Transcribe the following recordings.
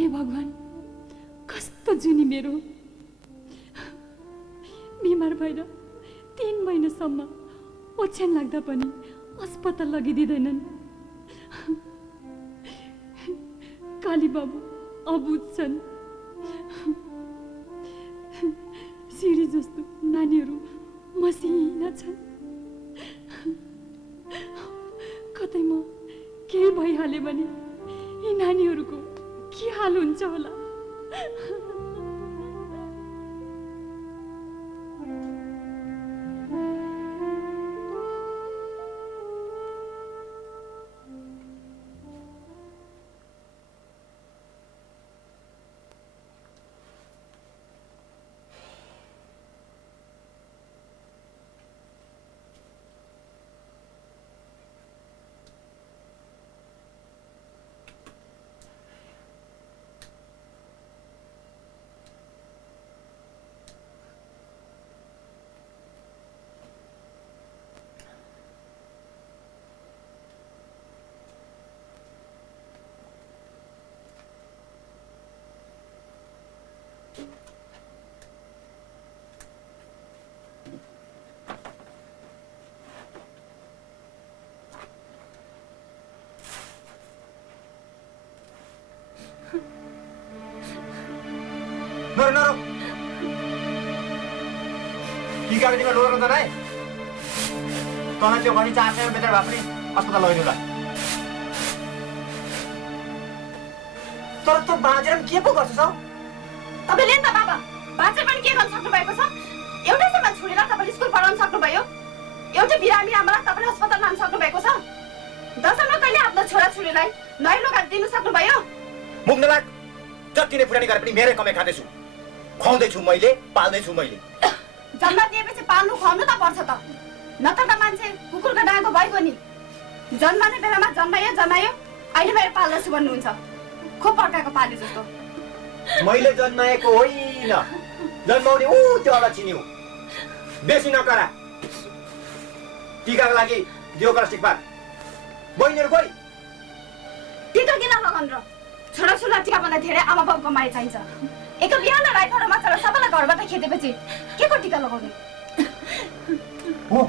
हे भगवान, कस्तो जुनी मेरो। बिमार भएर 3 महिनासम्म ओछ्यान लाग्दा पनि अस्पताल लगिदिँदैनन्। काली बाबु अबुझ छन्। सिडी जस्तो नानीहरू मसिना छन्। कतै म केही भइहाल्यो भने यी नानीहरूको के हाल हुन्छ होला। नरो टीका दिनमा लोर त नै तँलाई त्यो भनी 400 बेचेर भए पनि अस्पताल लगिदिउँला। तर तँ बाँचेर के पो गर्छस् हौ? तपाईले नि त बाबा बाँचेर पनि के गर्न सक्नु भएको छ? एउटै सम्म छोडेर तपाईले स्कुल पढाउन सक्नुभयो। एउटै बिरामी आमालाई तपाईले अस्पताल लान सक्नु भएको छ। दशममा कहिले आफ्नो छोराछोरीलाई नयाँ लुगा दिन सक्नुभयो? मुख नलाग। जति नै पुरानी गरे पनि मेरै कमाइ खाँदैछु, खुवाउँदैछु मैले, पाल्दैछु मैले। जन्म दिएपछि पाल्नु खुवाउनु त पर्छ त। नत्र त मान्छे कुकुरको डाँगो भइगयो नि। जन्माउने बेलामा जन्मायो अहिले मेरो पाल्दैछु भन्नुहुन्छ। खोप पड्काएको पाले जस्तो। मैले जन्माएको होइन, जन्माउने ऊ त्यो अलक्षिनी हो। बेसी नकरा। टीकाको लागि दियो प्लास्टिक पार। बहिनीहरू गई तितो किन लगाउनु र? छोराछोरीलाई टीका भन्दा धेरै आमा बाबुको माया चाहिन्छ। एक बिहान राइफल मात्र सबैलाई घरबाट खेदेपछि के को टीका लगाउने? हो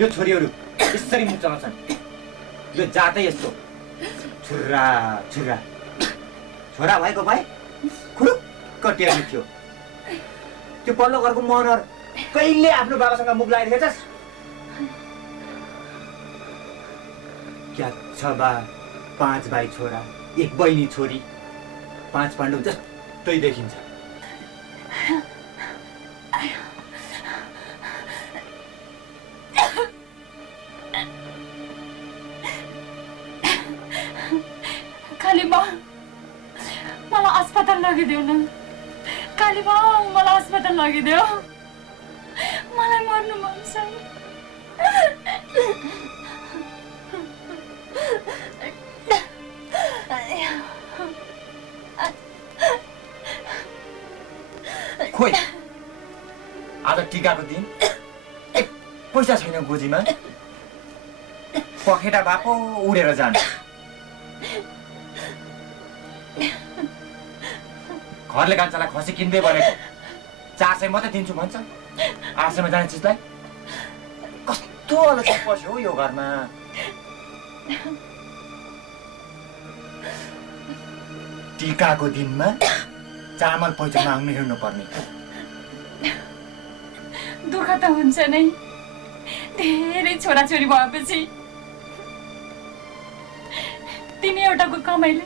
यो छोरीहरू यसरी मुख चलाउँछन्। यो जातै यस्तो। छुर्रा छुर्रा छोरा भएको भए खुरुक्क टेर्ने थियो। त्यो पल्लो घरको मनहर कहिले आफ्नो बाबासँग मुख लगाएर हेर्छस्? क्या छ बा 5 भाइ छोरा, 1 बहिनी छोरी, 5 पाण्डव जस्तै देखिन्छ। कालीबा मलाई अस्पताल लगिदेऊ न। कालीबा मलाई अस्पताल लगिदेऊ। मलाई मर्नु मन छ। खोइ आज टीकाको दिन 1 पैसा छैन गोजीमा। पखेटा बापो उडेर जान्छ। घरले गान्छलाई खसी किन्दै भनेको 400 मात्रै दिन्छु भन्छ। 800 मा जाने चिजलाई कस्तो अलग पस्यो यो घरमा। टीकाको दिनमा चामल पैसा माग्नु हिँड्नु पर्ने। दुःख त हुन्छ नै। धेरै छोराछोरी भएपछि तिमी एउटाको कमाइले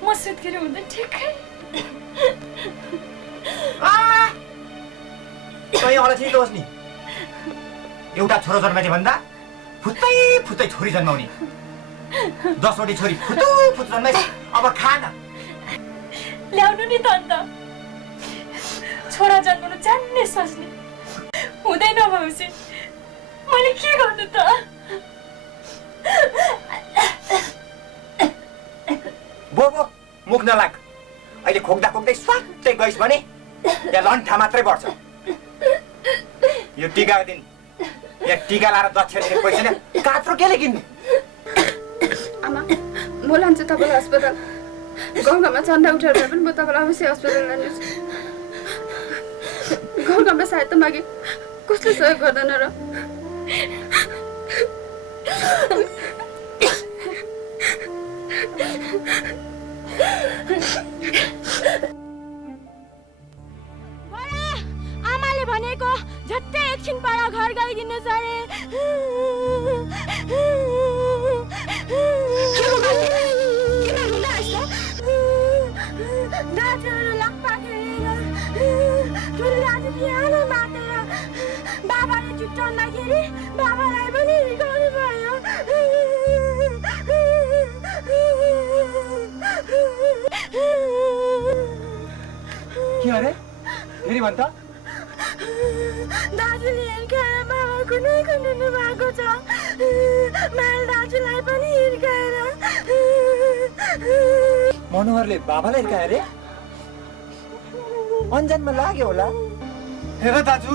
म सुत्केरी हुँदा ठिकै। कहीँ अलक्षित होस् नि। एउटा छोरो जन्माउने भन्दा फुत्तै फुत्तै छोरी जन्माउने। 10 वटी छोरी फुतु फुतु जन्माइ। अब खा न। ल्याउनु नि त अन्त। छोरा जन्माउनु जान्ने सोच्ने हुँदैन भएपछि मैले के गर्नु त? बोबो मुख नलाग। अहिले खोक्दा खोक्दै स्वात्तै गइस् भने यहाँ लन्ठा मात्रै बढ्छ। यो टीकाको दिन यहाँ टीका लाएर दक्षिण दिने पैसा नि कात्रो केले किन्ने? आमा म लान्छु तपाईलाई अस्पताल। गाउँघरमा चन्दा उठाएर पनि म तपाईँलाई अवश्य अस्पताल लानेछु। गाउँघरमा सहायता मागे कसले सहयोग गर्दैन र? आमाले भनेको झट्टै एकछिन पर घर गइदिनु अरे। दाजुहरू लक्पा खेलेर ठुलो दाजु बिहानै मातेर बाबाले छुट्याउँदाखेरि बाबालाई पनि हिर्काउनु भयो। के अरे फेरि भन् त? दाजुले हिर्काएर बाबा कुनै कुनै भएको छ। माल दाजुलाई पनि हिर्काएर। मनोहरले बाबालाई हिर्काए अरे? अन्जानमा लाग्यो होला। हेर दाजु,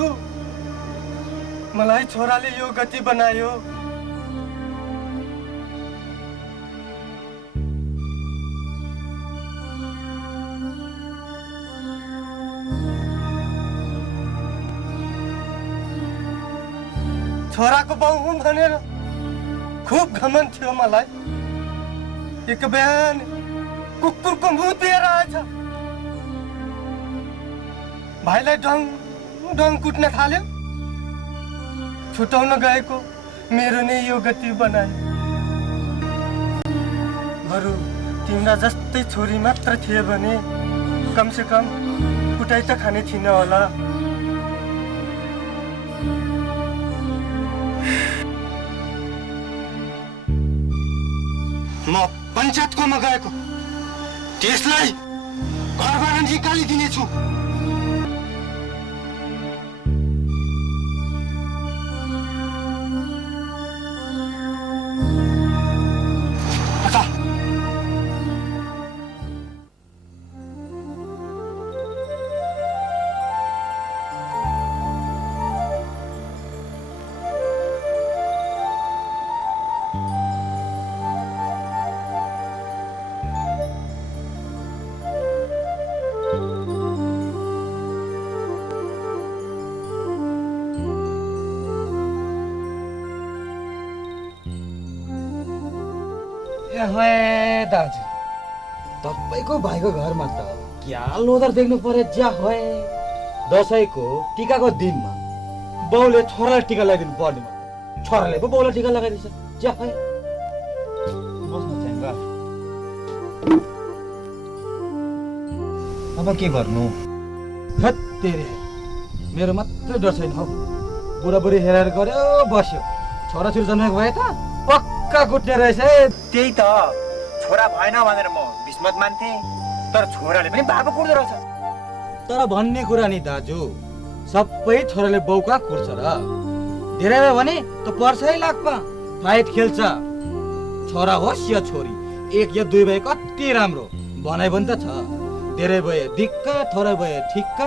मलाई छोराले यो गति बनायो। छोराको बाउ हुँ भनेर खुब घमन थियो मलाई। एक बिहान कुकुरको मुख दिएर आएछ। भाइलाई डङ डङ कुट्न थाल्यो। छुटाउन गएको मेरो नै यो गति बनायो। बरु तिम्रा जस्तै छोरी मात्र थिए भने कमसे कम कुटाइ त खाने थिइन होला। म पञ्चायतकोमा गएको त्यसलाई घरबाट निकालिदिनेछु। दाजु तपाईँको भाइको घरमा त क्या लोदर देख्नु पर्यो ज्या है। दसैँको टिकाको दिनमा बाउले छोरालाई टिका लगाइदिनु पर्ने, छोराले पो बाउलाई टिका लगाइदिन्छ ज्या है। बस्न चाहिन्छ। अब के गर्नु? तेरे मेरो मात्रै डर छैन हौ। बुढाबुढी हेरेर गऱ्यो बस्यो, छोराछोरी जन्मेको भए त पक्का कुट्ने रहेछ। त्यही त, छोरा भएन भनेर म बिस्मत मान्थे, तर छोराले पनि बाबु कुट्दो रहेछ। तर भन्ने कुरा नि दाजु, सबै छोराले बाउ कहाँ कुट्छ र? धेरै भयो भने त पर्छै लाग्पा फाइट खेल्छ। छोरा होस् या छोरी, एक या दुई भए कति राम्रो भनाइ पनि त छ। धेरै भए दिक्क, थोरै भए ठिक्क।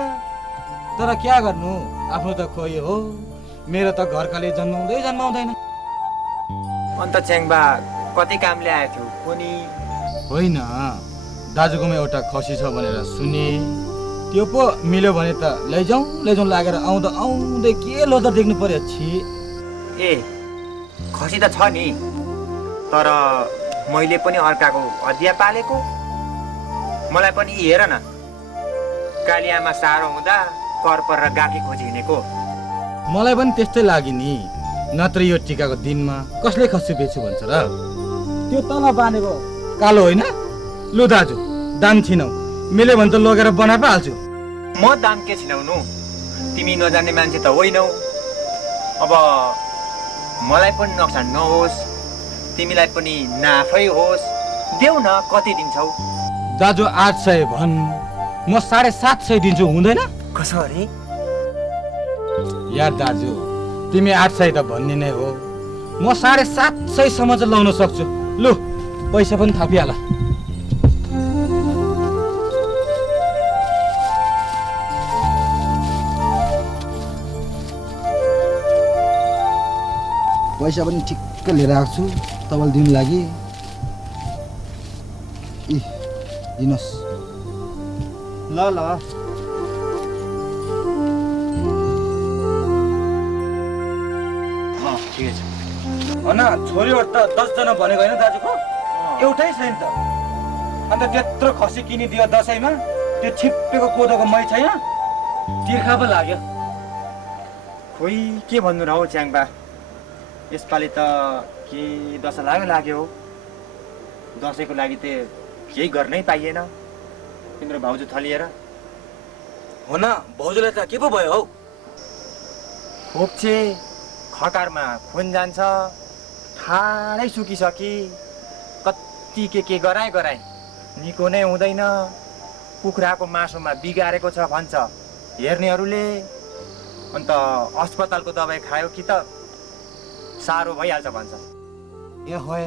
तर क्या गर्नु, आफ्नो त खोइ हो। मेरो त घरकाले जन्माउँदैन। अन्त च्याङबा कति कामले आएको थियो कोनी? होइन, दाजुकोमा एउटा खसी छ भनेर सुने। त्यो पो मिल्यो भने त लैजाउँ लागेर आउँदै के लोदर देख्नु पर्यो छि। ए खसी त छ नि, तर मैले पनि अर्काको हदिया पालेको। मलाई पनि हेर न, कालियामा साह्रो हुँदा कर पर गाकी खोजी हिँडेको। मलाई पनि त्यस्तै लाग्यो नि। नत्र यो टिकाको दिनमा कसले खसी बेच्छु भन्छ र? त्यो तल बाँधेको कालो होइन? लु दाजु, दाम छिनौ, मिल्यो भने त लगेर बनाइ पो हाल्छु। म दाम के छिनाउनु? तिमी नजान्ने मान्छे त होइनौ। अब मलाई पनि नोक्सान नहोस्, तिमीलाई पनि नाफै होस्। देऊ न, कति दिन्छौ? दाजु 800 भन्, म 750 दिन्छु, हुँदैन? कसरी? यार दाजु, तिमी 800 त भन्ने नै हो, म 750 सम्म चाहिँ लाउन सक्छु। लु, पैसा पनि थापिहाल। पैसा पनि ठिक्क लिएर आएको छु तपाईँलाई दिनु लागि। दिनुहोस्। ल ल ठिकै छ। होइन छोरीहरू त 10 जना भनेको होइन दाजुको, एउटै छैन त। अन्त त्यत्रो खसी किनिदियो दसैँमा, त्यो छिप्पेको कोदोको मै छैन, तिर्खा पो लाग्यो। खोइ के भन्नु र हौ च्याङबा, यसपालि त के दशा लाग्यो हो। दसैँको लागि त केही गर्नै पाइएन तिम्रो भाउजू थलिएर। हो न, भाउजूलाई त के पो भयो हौ? खोप्छे खकारमा खुन जान्छ, ठाडै सुकिसकी, कति के गराए निको नै हुँदैन। कुखुराको मासुमा बिगारेको छ भन्छ हेर्नेहरूले। अन्त अस्पतालको दबाई खायो कि त साह्रो भइहाल्छ भन्छ। ए होय,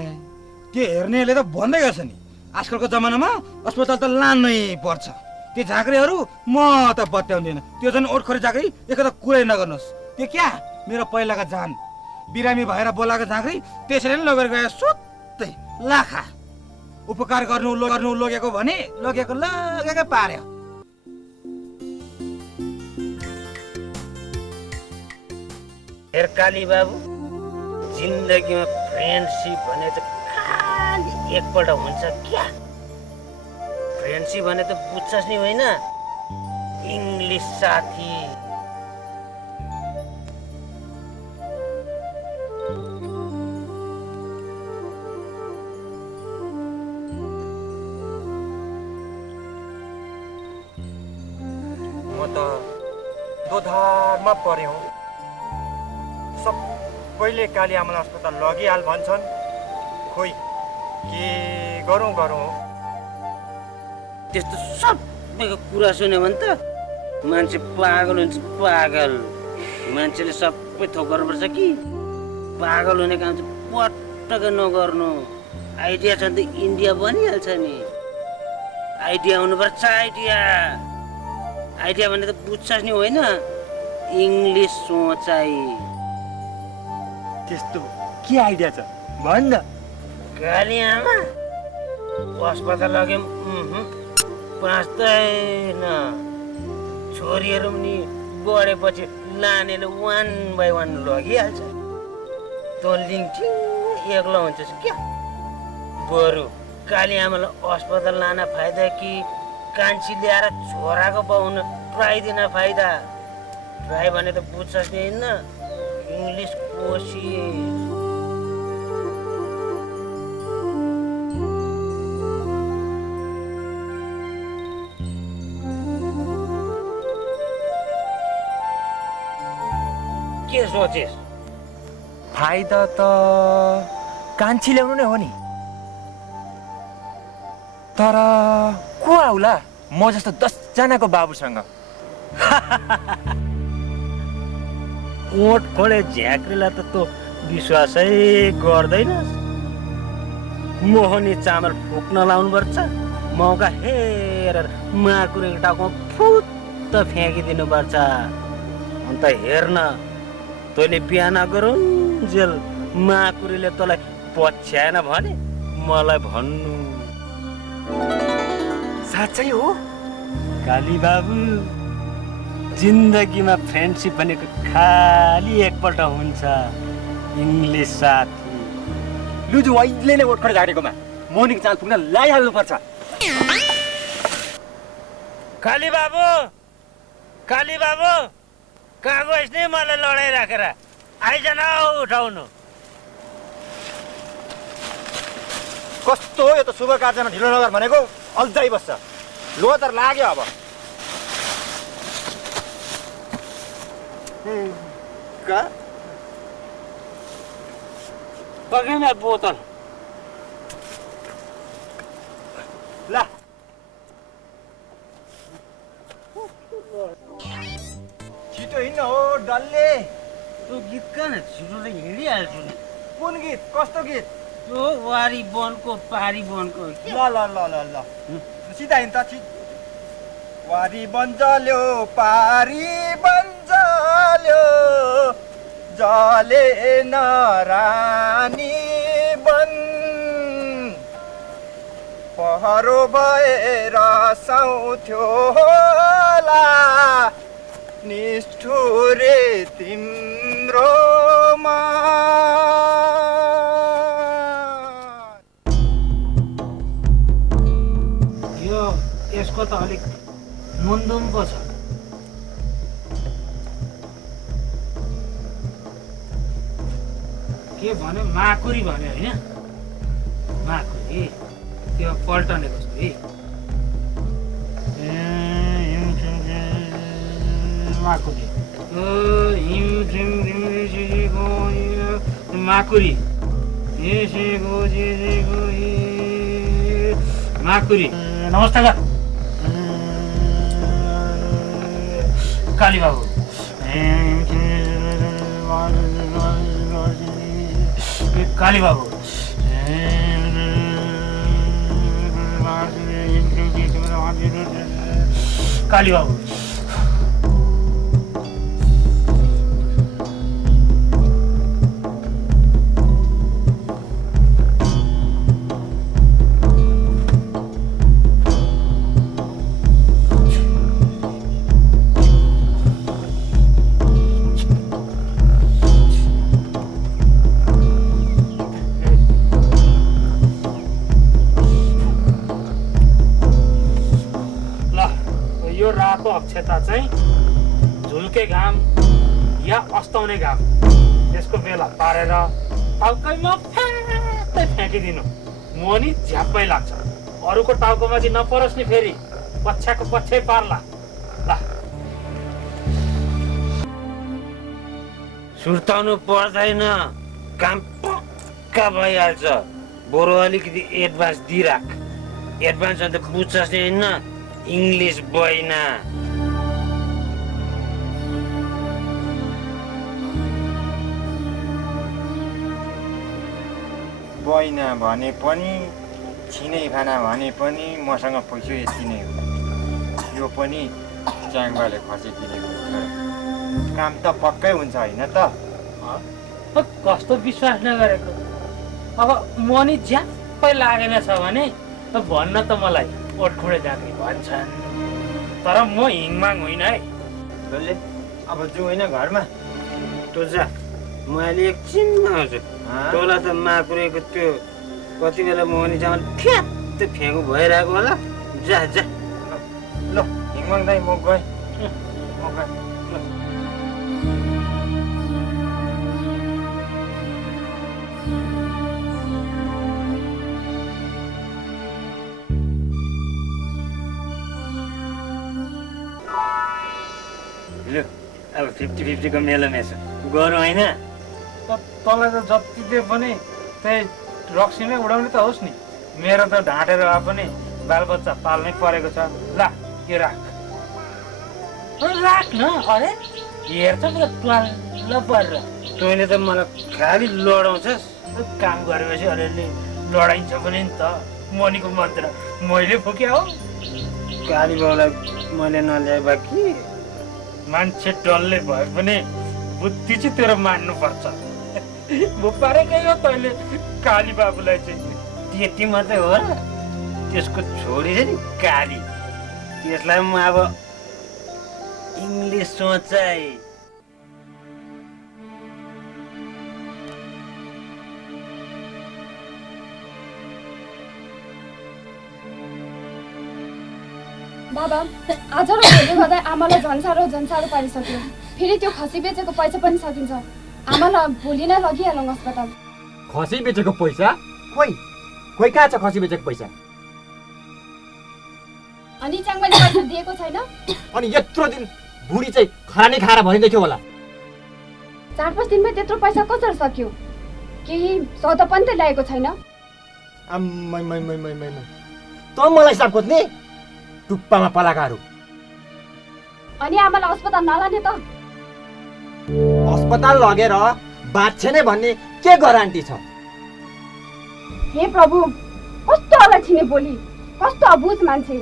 त्यो हेर्नेहरूले त भन्दै गर्छ नि, आजकलको जमानामा अस्पताल त लानै पर्छ। त्यो झाँक्रीहरू म त बत्याउँदिनँ। त्यो झन् ओठखोरी झाँक्री, एक त कुरै नगर्नुहोस्। त्यो क्या मेरो पहिलाको जान बिरामी भएर बोलाएको झाँक्री त्यसरी नै लगेर गयो सुत्तै लाखा। उपकार गर्नु लगेको भने लगेकै पार्यो। हेर काली बाबु, जिन्दगीमा फ्रेन्डसिप भने त खालि एकपल्ट हुन्छ क्या। फ्रेन्डसिप भने त बुझ्छस् नि होइन, इङ्ग्लिस साथी। म त दोधारमा परे हौ। सबैले काली आमालाई अस्पताल लगिहाल भन्छन्, खोइ के गरौँ हो। त्यस्तो सबैको कुरा सुन्यो भने त मान्छे पागल हुन्छ, पागल। मान्छेले सबै थोक गर्नुपर्छ कि? पागल हुने काम चाहिँ पटक्क नगर्नु। आइडिया छ भने त इन्डिया बनिहाल्छ नि। आइडिया हुनुपर्छ, आइडिया भने त बुझ्छस् नि होइन, इङ्ग्लिस सोचाइ। त्यस्तो के आइडिया छ भन् न। काली आमा अस्पताल लग्यो बाँच्दैन। छोरीहरू पनि बढेपछि लानेले 1 by 1 लगिहाल्छ। तँ लिङठिङ एक्लो हुन्छस् क्या। बरु काली आमालाई अस्पताल लान फाइदा कि कान्छी ल्याएर छोराको पाउन ट्राई दिन फाइदा? ट्राई भने त बुझ्छस् नि होइन, इङ्ग्लिस कोसिस। के सोचेस्? फाइदा त कान्छी ल्याउनु नै हो नि, तर को आउला म जस्तो 10 जनाको बाबुसँग? कोट खोले झ्याक्रीलाई त तँ विश्वासै गर्दैनस्। मोहनी चामल फुक्न लाउनुपर्छ, मौका हेरेर माकुरेको टाउकोमा फुत्त फ्याँकिदिनुपर्छ। अन्त हेर्न, तैँले बिहान गरुन्जेल माकुरीले तँलाई पछ्याएन भने मलाई भन्नु। साँच्चै हो? काली बाबु, जिन्दगीमा फ्रेन्डसिप भनेको खालि एकपल्ट हुन्छ, इङ्ग्लिस साथी। लुजु अहिले नै ओठखोर झारेकोमा मोर्निङ चाल पुग्न लाइहाल्नुपर्छ। काली बाबु, कहाँ गइस् नि मलाई लडाइ राखेर? आइज न उठाउनु। कस्तो हो यो त, शुभ कार्यमा ढिलो नगर भनेको अल्झाइ बस्छ। लोदर लाग्यो अब। पक्रिन बोतल। ला छिटो हिँड्न हो डल्ले। त्यो गीत कहाँ न छिटो त हिँडिहाल्छु नि। कुन गीत? कस्तो गीत? त्यो वारी वनको पारी वनको। ल ल ल ल ल सिधा हिँड् त। वारी बन्जल्यो पारी बन्जल्यो, जले नरानी बन पहरो भएर साउँथ्यो होला निष्ठुरे तिम्रो यो यसको त अलिक मुन्दुम पो छ। के भन्यो माकुरी भन्यो होइन? माकुरी त्यो पल्टने कस्तो है? माकुरी माकुरी माकुरी नमस्कार काली बाबु। काली बाबु काली बाबु अक्षता चाहिँ झुल्के घाम या अस्ताउने घाम यसको बेला पारेर टाउकैमा फ्याक्कै फ्याँकिदिनु। मोनी झ्याप्पै लाग्छ। अरूको टाउकोमा चाहिँ नपरोस् नि फेरि पछ्याको पछ्यै पार्ला। ल सुर्ताउनु पर्दैन, काम पक्का भइहाल्छ। बरु अलिकति एडभान्स दिइराख। एडभान्स अन्त बुझ्छस् नि होइन? इङ्ग्लिस बैना बैना भने पनि छिनै खाना भने पनि मसँग पैसा यति नै हो। यो पनि च्याङ्बाले खसिदिएको काम त पक्कै हुन्छ होइन त? कस्तो विश्वास नगरेको। अब मनी झ्याप्पै लागेन छ भने भन्न त मलाई ओठखुँडे जाति भन्छन्, तर म हिङमाङ होइन है। जसले अब जाउँ होइन घरमा? तँ जा, म अहिले एकछिनमा आउँछु। तँलाई त माकुरेको त्यो कति बेला मोहनी चामल फ्यात्त फ्याँकु भइरहेको होला। जा जा ल हिङमाङ दाइ म गएँ। अब 50-50 को मेलोमेस गरौँ होइन? तँलाई त जति दिए पनि त्यही रक्सीमै उडाउने त होस् नि। मेरो त ढाँटेर भए पनि बालबच्चा पाल्नै परेको छ। ल यो राख राख न। अरे हेर्छ पुरा ट्वाल्ल परेर। तैँले त मलाई खालि लडाउँछस्। काम गरेपछि अलिअलि लडाइन्छ पनि नि त। मनीको मन्त्र मैले फुक्या हो। काली बाउलाई मैले नल्याए भए कि मान्छे डल्ले भए पनि बुद्धि चाहिँ तेरो मान्नुपर्छ। म पारेकै हो तैँले काली बाबुलाई चाहिँ। त्यति मात्रै हो र? त्यसको छोरी छ नि काली, त्यसलाई म अब इङ्ग्लिस सोचाइ। बाबा आज र भोलि गर्दा आमालाई झन् साह्रो पारिसक्यो। फेरि त्यो खसी बेचेको पैसा पनि सकिन्छ। आमालाई भोलि नै लगिहालौँ अस्पताल। खसी बेचेको पैसा? खोइ कहाँ छ खसी बेचेको पैसा? अनि च्याङ्माले पैसा दिएको छैन? अनि यत्रो दिन बुढी चाहिँ खरानी खाएर भनिँदै थियो होला। 4-5 दिनमै त्यत्रो पैसा कसरी सक्यो? केही सौदा पनि त ल्याएको छैन। त मलाई हिसाब खोज्ने टुप्पामा पलाकाहरू। अनि आमालाई अस्पताल नलाने त? अस्पताल लगेर बाँच्छ नै भन्ने के ग्यारेन्टी छ? हे प्रभु, कस्तो अलक्षिने बोली, कस्तो अबुझ मान्छे।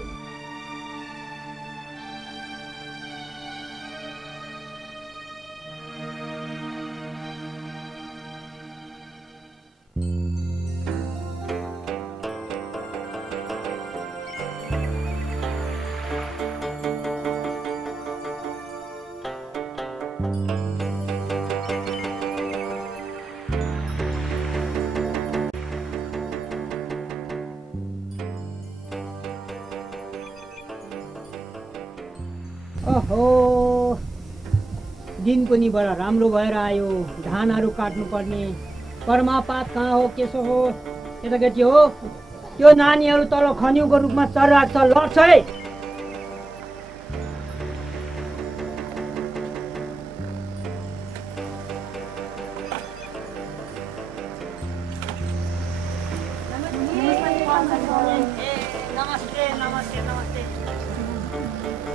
ओहो दिन पनि बडा राम्रो भएर आयो। धानहरू काट्नुपर्ने कर्मापात कहाँ हो केसो हो केटाकेटी हो। त्यो नानीहरू तल खन्युको रूपमा चढिरहेको छ, लड्छ है।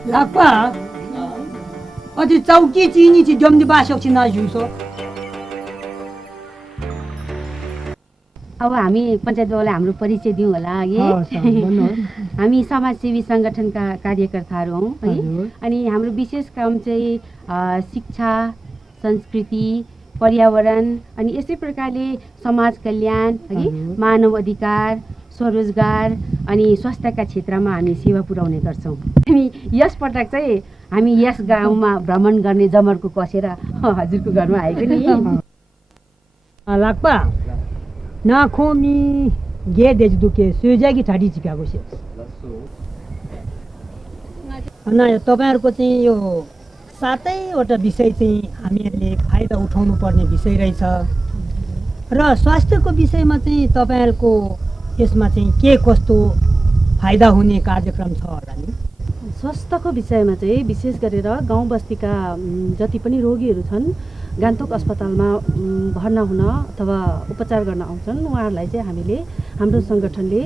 लाक्पा अझै चौकी चिनी चाहिँ जम्दी बासोक छिन् जुसो। अब हामी पञ्चायत बाबुलाई हाम्रो परिचय दिउँ होला है। हामी समाजसेवी सङ्गठनका कार्यकर्ताहरू हौँ है। अनि हाम्रो विशेष काम चाहिँ शिक्षा, संस्कृति, पर्यावरण अनि यस्तै प्रकारले समाज कल्याण है, मानव अधिकार, स्वरोजगार अनि स्वास्थ्यका क्षेत्रमा हामी सेवा पुर्याउने गर्छौँ। हामी यसपटक चाहिँ हामी यस गाउँमा भ्रमण गर्ने जमर्को कसेर हजुरको घरमा आएको नि। लाक्पा नाखोमी गे देज दुखे सुजागी ठाडी चिकाको छ। अनि तपाईँहरूको चाहिँ यो 7वटा विषय चाहिँ हामीहरूले फाइदा उठाउनु पर्ने विषय रहेछ र स्वास्थ्यको विषयमा चाहिँ तपाईँहरूको यसमा चाहिँ के कस्तो फाइदा हुने कार्यक्रम छ होला नि? स्वास्थ्यको विषयमा चाहिँ विशेष गरेर गाउँ बस्तीका जति पनि रोगीहरू छन् गान्तोक अस्पतालमा भर्ना हुन अथवा उपचार गर्न आउँछन्, उहाँहरूलाई चाहिँ हामीले हाम्रो सङ्गठनले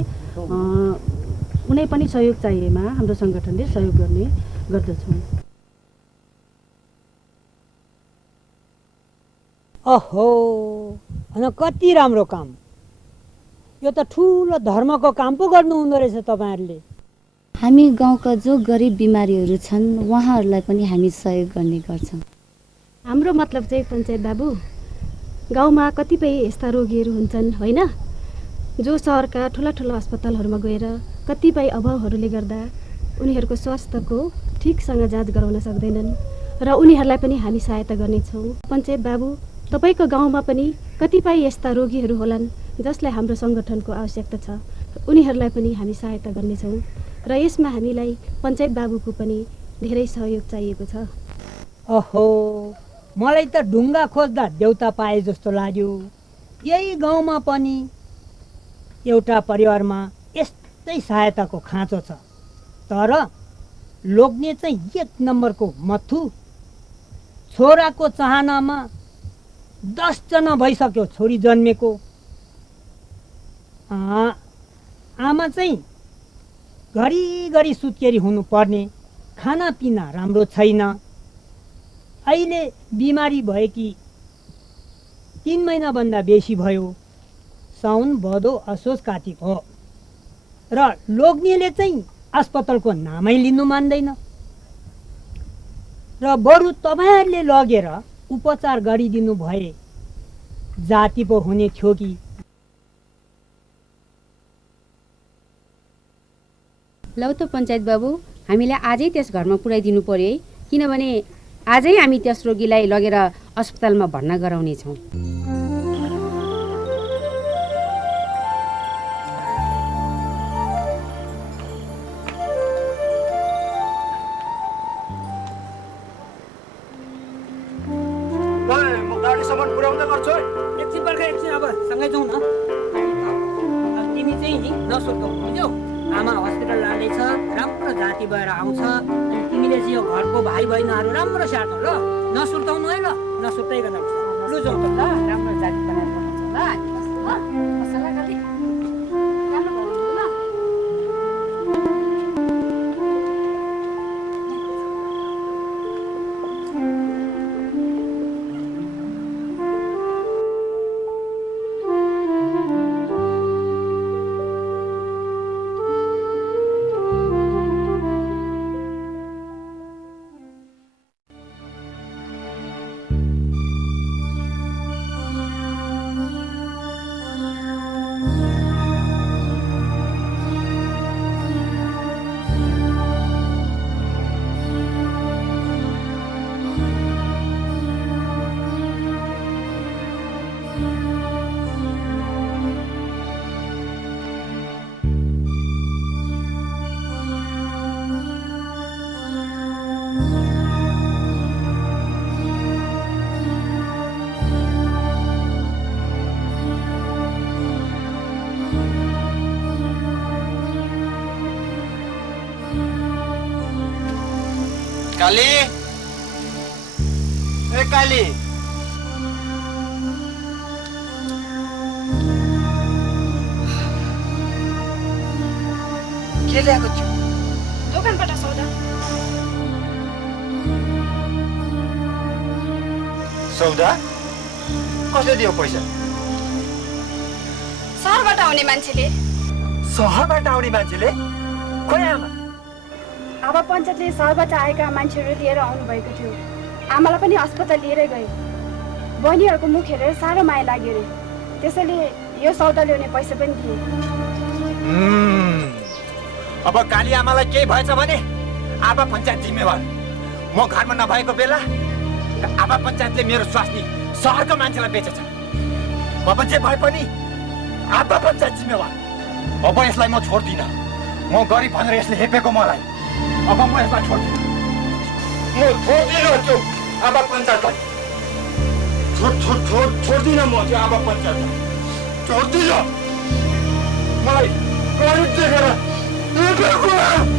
कुनै पनि सहयोग चाहिएमा हाम्रो सङ्गठनले सहयोग गर्ने गर्दछौँ। ओहो अनि कति राम्रो काम। यो त ठुलो धर्मको काम पो गर्नु हुँदो रहेछ तपाईँहरूले। हामी गाउँका जो गरिब बिमारीहरू छन् उहाँहरूलाई पनि हामी सहयोग गर्ने गर्छौँ। हाम्रो मतलब चाहिँ पञ्चायत बाबु, गाउँमा कतिपय यस्ता रोगीहरू हुन्छन् होइन, जो सहरका ठुला ठुला अस्पतालहरूमा गएर कतिपय अभावहरूले गर्दा उनीहरूको स्वास्थ्यको ठिकसँग जाँच गराउन सक्दैनन् र उनीहरूलाई पनि हामी सहायता गर्नेछौँ। पञ्चायत बाबु, तपाईँको गाउँमा पनि कतिपय यस्ता रोगीहरू होलान् जसलाई हाम्रो सङ्गठनको आवश्यकता छ, उनीहरूलाई पनि हामी सहायता गर्नेछौँ र यसमा हामीलाई पञ्चायत बाबुको पनि धेरै सहयोग चाहिएको छ। ओहो मलाई त ढुङ्गा खोज्दा देउता पाए जस्तो लाग्यो। यही गाउँमा पनि एउटा परिवारमा यस्तै सहायताको खाँचो छ, तर लोग्ने चाहिँ 1 नम्बरको मथु। छोराको चाहनामा 10 जना भइसक्यो छोरी जन्मेको। आमा चाहिँ घरिघरि सुत्केरी हुनुपर्ने, खानापिना राम्रो छैन। अहिले बिमारी भएकी 3 महिनाभन्दा बेसी भयो। साउन भदौ असोज कार्तिक हो र लोग्नेले चाहिँ अस्पतालको नामै लिनु मान्दैन र बरु तपाईँहरूले लगेर उपचार गरिदिनु भए जाति पो हुने थियो कि। लौ त पञ्चायत बाबु, हामीलाई आजै त्यस घरमा पुर्याइदिनु पर्यो है, किनभने आजै हामी त्यस रोगीलाई लगेर अस्पतालमा भर्ना गराउनेछौँ। म गाडीसम्म पुर्याउँदै गर्छु है। एकछिन पर्ख, एकछिन अब सँगै जाउँ न। तिमी चाहिँ नि नसुर्ताऊ बुझ्यौ। आमा हस्पिटल लाँदैछ, राम्रो जाति भएर आउँछ। तिमीले चाहिँ यो घरको भाइ बहिनीहरू राम्रो स्याहार्नु ल, नसुर्ताउनु है ल, नसुर्ताइकन लु जाउँ त ल। राम्रो जाति बनाएर बनाउँछ ल। काली ए काली के ल्याएको थियो दोकानबाट सौदा सौदा कसले दियो पैसा सहरबाट आउने मान्छेले सहरबाट आउने मान्छेले खोइ आमा अब पञ्चायतले सहरबाट आएका मान्छेहरू लिएर आउनु भएको थियो आमालाई पनि अस्पताल लिएरै गए बहिनीहरूको मुख हेरेर साह्रो माया लाग्यो रे त्यसैले यो सौदा ल्याउने पैसा पनि दिए अब काली आमालाई केही भएछ भने आबा पञ्चायत जिम्मेवार म घरमा नभएको बेला आबा पञ्चायतले मेरो स्वास्नी सहरको मान्छेलाई बेचेछ अब जे भए पनि आबा पञ्चायत जिम्मेवार अब यसलाई म छोड्दिनँ म गरिब भनेर यसले हेपेको मलाई अब म यसलाई छोड्दिनँ म छोड्दिनँ त्यो आबा पञ्चायतलाई छोड्दिनँ म त्यो आबा पञ्चायतलाई छोड्दिनँ मलाई गरिब देखेर हेपेको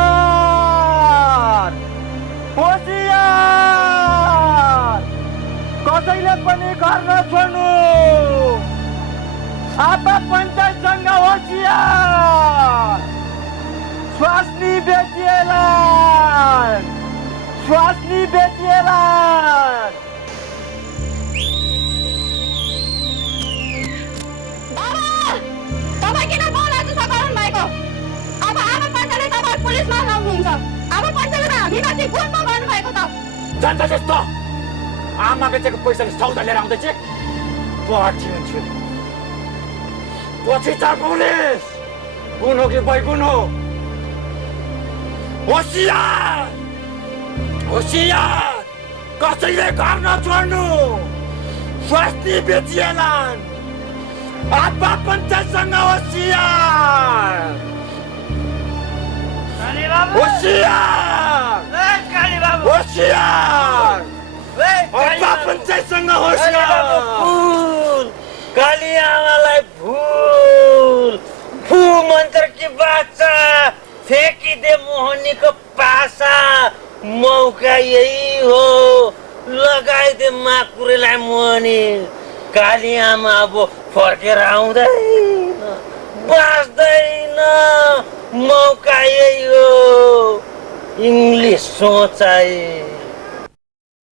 होशियार होशियार कसैले पनि घर नछोड्नु आबा पञ्चायतसँग होशियार स्वास्नी बेचिएला स्वास्नी बेचिएला तपाईँ किन बोल आज सघाउनु भएको अब आमा पञ्चायतले तपाईँ पुलिसमा लाउनुहुन्छ अब पञ्चायतले हामीमाथि गुण गर्नु भएको त जान्छ जस्तो आमा बेचेको पैसाले सौदा लिएर आउँदैछ पार्टी हुन्छ पछि छ पुलिस गुण हो कि बैगुण हो होशियार होशियार कसैले घर नछोड्नु स्वास्नी बेचिएलान् आबा पञ्चायतसँग होशियार होशियार होशियार आबा पञ्चायतसँग होशियार काली आमालाई भूल फू मन्त्र की बाचा फेंकिदे मोहनीको पासा मौका यही हो लगाइदे माकुरेलाई मोहनी काली आमा अब फर्केर आउँदैन बाँच्दैन मौका यही हो इङ्ग्लिस सोचाइ